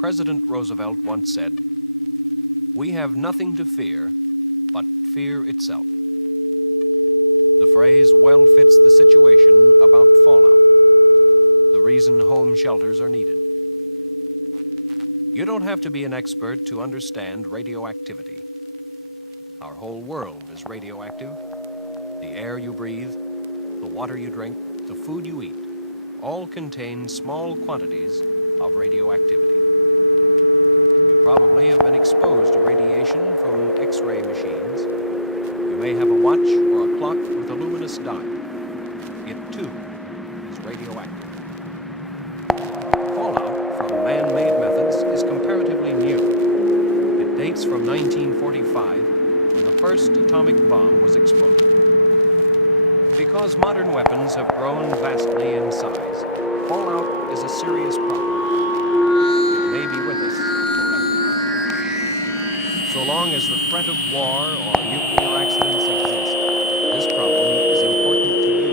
President Roosevelt once said, "We have nothing to fear but fear itself." The phrase well fits the situation about fallout, the reason home shelters are needed. You don't have to be an expert to understand radioactivity. Our whole world is radioactive. The air you breathe, the water you drink, the food you eat, all contain small quantities of radioactivity. You probably have been exposed to radiation from X-ray machines. You may have a watch or a clock with a luminous dial. It, too, is radioactive. Fallout from man-made methods is comparatively new. It dates from 1945, when the first atomic bomb was exploded. Because modern weapons have grown vastly in size, fallout is a serious problem. It may be with us forever. So long as the threat of war or nuclear accidents exist, this problem is important to you.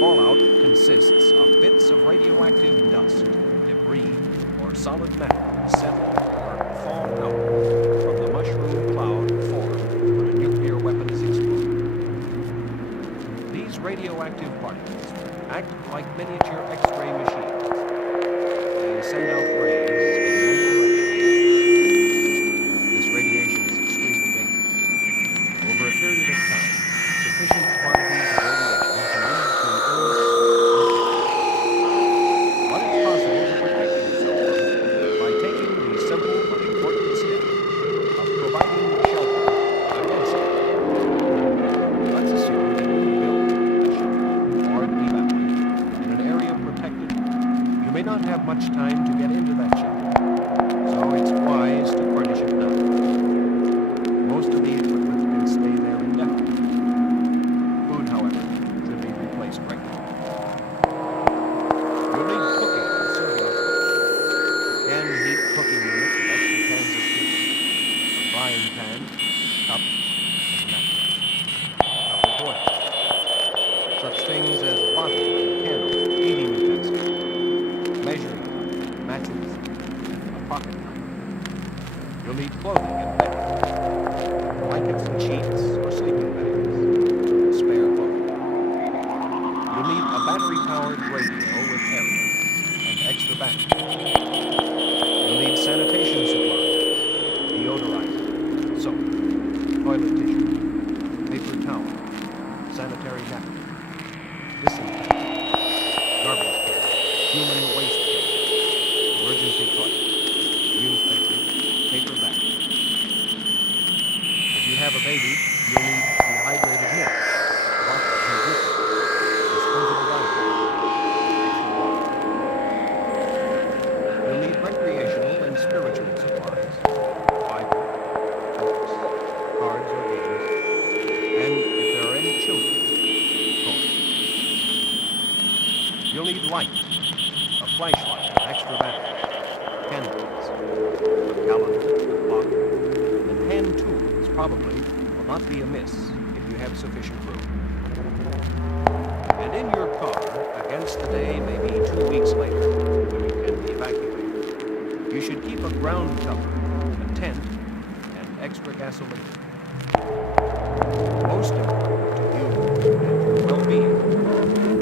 Fallout consists of bits of radioactive dust, debris, or solid matter settled or fallen out from the mushroom cloud formed when a nuclear weapon is exploded. These radioactive particles act like miniature X-ray machines. They send out rays in many directions. This radiation is extremely dangerous. Over a period of time, sufficient quantities of radiation can lead to illness or death. But it's possible to protect yourself from it by taking the simple but important step of providing shelter against it. Let's assume that you build a shelter or evacuate in an area protected. You may not have much time to get into that shelter, so it's wise to furnish it now. Most of the equipment can stay there indefinitely. Food, however, should be replaced regularly. You'll need cooking and serving equipment. Pan heat cooking unit with extra pans of food. A frying pan, cup, and napkin. Double boiler. Such things as bottles and candles, eating utensils, measuring cup, matches, a pocket knife. You'll need clothing and bedding, blankets and sheets or sleeping bags, and spare clothing. You'll need a battery-powered radio with area and extra batteries. You'll need sanitation supplies, deodorizer, soap, toilet tissue, paper towel, sanitary napkin, disinfectant, garbage can, human waste can, emergency toilet, newspaper, paper bag. If you have a baby, you'll need dehydrated milk, water and liquid, disposable diapers, extra water. You'll need recreational and spiritual supplies, Bible, books, cards or games, and if there are any children, toys. You'll need light, a flashlight with extra batteries, candles, a calendar, a clock, and hand tools probably will not be amiss if you have sufficient room. And in your car, against the day maybe 2 weeks later, when you can evacuate, you should keep a ground cover, a tent, and extra gasoline. Most important to you and your well-being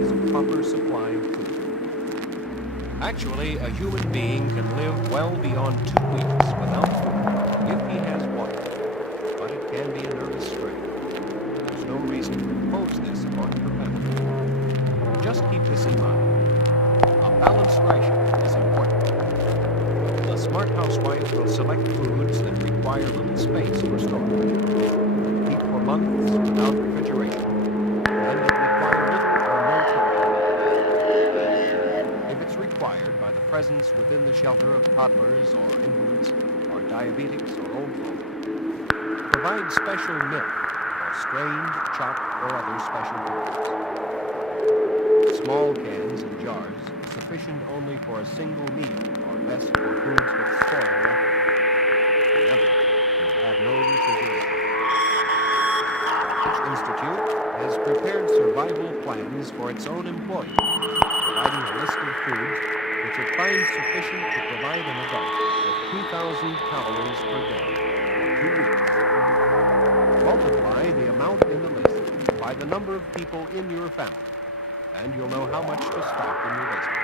is a proper supply of food. Actually, a human being can live well beyond 2 weeks without food if he has water, but it can be a nervous strain. There's no reason to impose this upon your family. Just keep this in mind. A balanced ration is important. The smart housewife will select foods that require little space for storage, keep for months without refrigeration, and that require little or no cooking. If it's required by the presence within the shelter of toddlers or invalids or diabetics or old folk, provide special milk or strained, chopped, or other special foods. Small cans and jars sufficient only for a single meal or best for foods with spoil wrapping. Remember, you have no refrigeration. Each institute has prepared survival plans for its own employees, providing a list of foods which it finds sufficient to provide an adult with 2,000 calories per day for 2 weeks. Multiply the amount in the list by the number of people in your family, and you'll know how much to stock in your basement.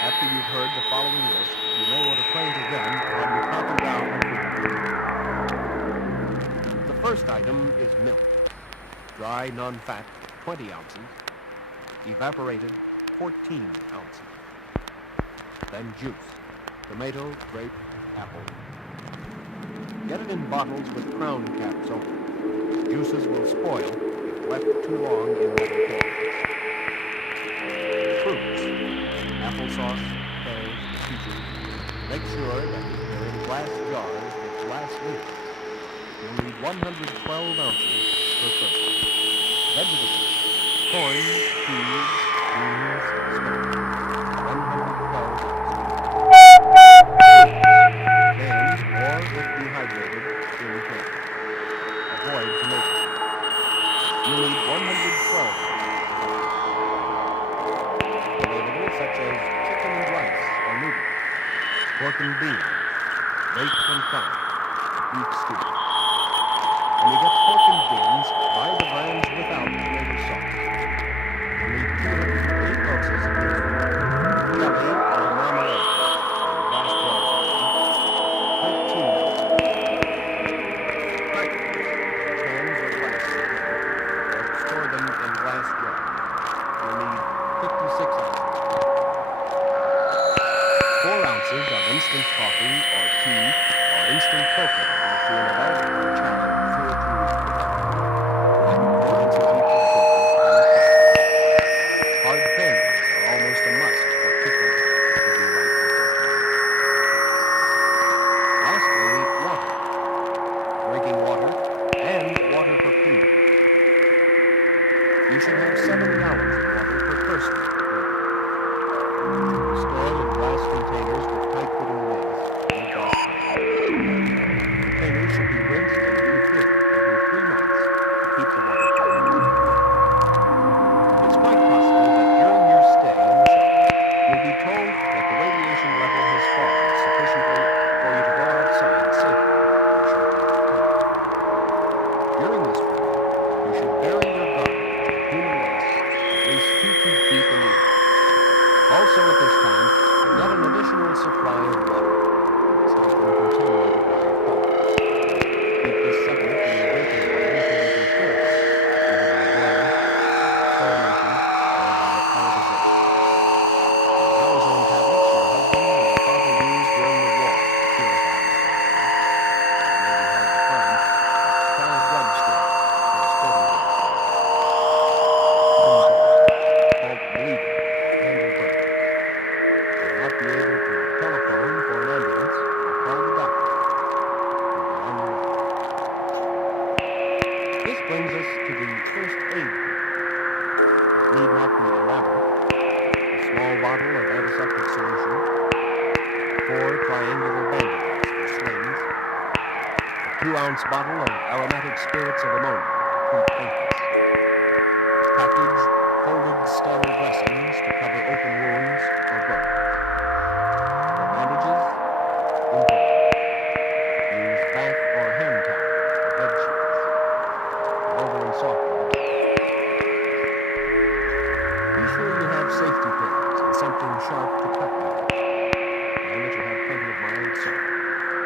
After you've heard the following list, you may want to play it again while you're counting down the food. The first item is milk. Dry, non-fat, 20 ounces. Evaporated, 14 ounces. Then juice. Tomato, grape, apple. Get it in bottles with crown caps open. Juices will spoil if left too long in metal cans. Fruits. Applesauce, pears, peaches. Make sure that they're in glass jars with glass lids. You'll need 112 ounces per person. Vegetables. Corn, peas, beans, spinach. 112 ounces. Cans, or if dehydrated, in cans. Avoid tomatoes. You need 112 ounces. Vegetables such as chicken and rice or noodles, pork and beans, baked and fried, beef stew. When you get pork and beans, buy the brands without tomato sauce. You need 3 ounces of beef, jelly or marmalade, or glass jars of them, 13 ounces. Crackers, cans or glass or store them in glass jars. You need 56 ounces. 4 ounces of instant coffee or tea or instant cocoa if you're an adult or a child 2 or 3 weeks per day. And 4 ounces each of sugar and a cake. Hard candies are almost a must for chickens to be right for protein. Lastly, water. Drinking water and water for cleaning. You should have 7 gallons of water per person per day. Stored in glass containers with tight-fitting lids and a glass pipe. Containers should be rinsed and refilled every 3 months to keep the water clean. It's quite possible that during your stay in the shelter, you'll be told that the radiation level has fallen sufficiently for you to go outside safely for a short length of time. During this period, you should bury your garbage and human waste at least 2 feet deep in the earth. Also at this time, get an additional supply of water, so it can contaminate by falls. Keep this separate from your drinking water until you can cure it, either by boiling, chlorination, or by iodization. The halazone tablets your husband and your father used during the war to purify water. It may be hard to find. Try a drugstore for a sporting goods store. Halt bleeding and your brain. You'll not be able to telephone for an ambulance or call the doctor. You'll be on your own. This brings us to the first aid kit. It need not be elaborate. A small bottle of antiseptic solution, 4 triangular bandages or slings, a 2-ounce bottle of aromatic spirits of ammonia to treat faintness, packaged folded sterile dressings to cover open wounds or burns. For bandages, inhaler. Use bath or hand towels or bed sheets. Over and soften the bed. Be sure you have safety pins and something sharp to cut with. And that you have plenty of mild soap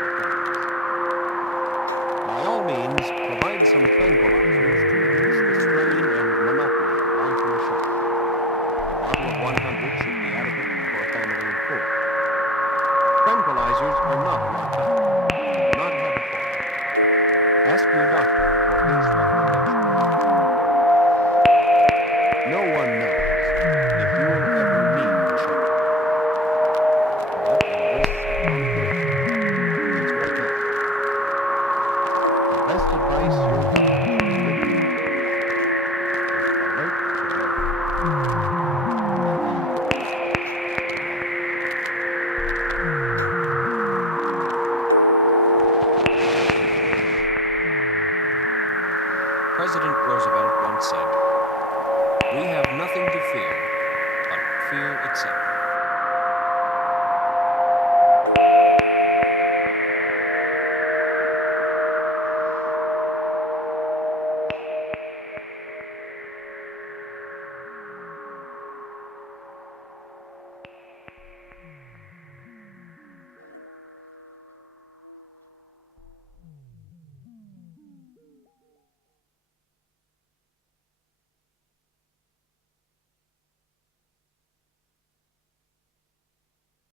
or gauze. By all means, provide some tranquilizers to reduce the strain and monotony of life in the shelter. A bottle of 100 should be adequate for a family of 4. Tranquilizers are not a narcotic. You do not have it for them. Ask your doctor for his recommendation. No one knows if you will ever need the shelter. But in this one thing, it's worth it. The best advice your doctor could give you is alert today. President Roosevelt once said, "We have nothing to fear but fear itself."